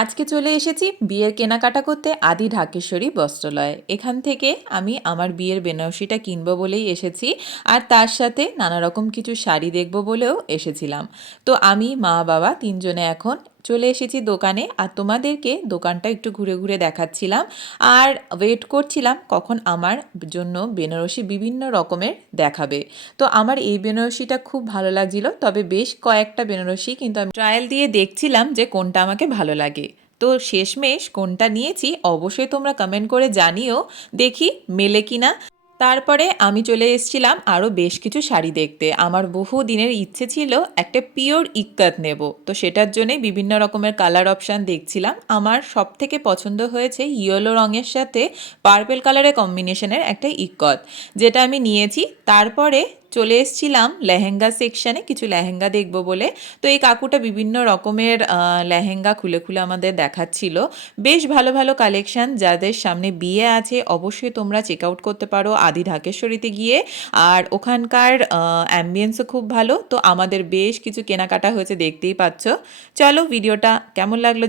আজকে চলে এসেছি বিয়ের কেনাকাটা করতে আদি ঢাকেশ্বরী বস্ত্রালয়ে। এখান থেকে আমি আমার বিয়ের বেনারসিটা কিনবো বলেই এসেছি, আর তার সাথে নানা রকম কিছু শাড়ি দেখবো বলেও এসেছিলাম। তো আমি মা বাবা তিনজনে এখন চলে এসেছি দোকানে, আর তোমাদেরকে দোকানটা একটু ঘুরে ঘুরে দেখাচ্ছিলাম আর ওয়েট করছিলাম কখন আমার জন্য বেনারসি বিভিন্ন রকমের দেখাবে। তো আমার এই বেনারসিটা খুব ভালো লাগছিল, তবে বেশ কয়েকটা বেনারসি কিন্তু আমি ট্রায়াল দিয়ে দেখছিলাম যে কোনটা আমাকে ভালো লাগে। তো শেষমেশ কোনটা নিয়েছি অবশ্যই তোমরা কমেন্ট করে জানিও, দেখি মেলে কিনা। তারপরে আমি চলে এসেছিলাম আরও বেশ কিছু শাড়ি দেখতে। আমার বহু দিনের ইচ্ছে ছিল একটা পিওর ইক্কাত নেব, তো সেটার জন্যে বিভিন্ন রকমের কালার অপশান দেখছিলাম। আমার সব থেকে পছন্দ হয়েছে ইয়েলো রঙের সাথে পার্পেল কালারের কম্বিনেশনের একটা ইক্কত, যেটা আমি নিয়েছি। তারপরে চলে এসেছিলাম লেহেঙ্গা সেকশানে, কিছু লেহেঙ্গা দেখব বলে। তো এই কাকুটা বিভিন্ন রকমের লেহেঙ্গা খুলে খুলে আমাদের দেখাচ্ছিল। বেশ ভালো ভালো কালেকশান, যাদের সামনে বিয়ে আছে অবশ্যই তোমরা চেক আউট করতে পারো আদি ঢাকেশ্বরীতে গিয়ে। আর ওখানকার অ্যাম্বিয়েন্সও খুব ভালো। তো আমাদের বেশ কিছু কেনাকাটা হয়েছে, দেখতেই পাচ্ছ। চলো ভিডিওটা কেমন লাগলো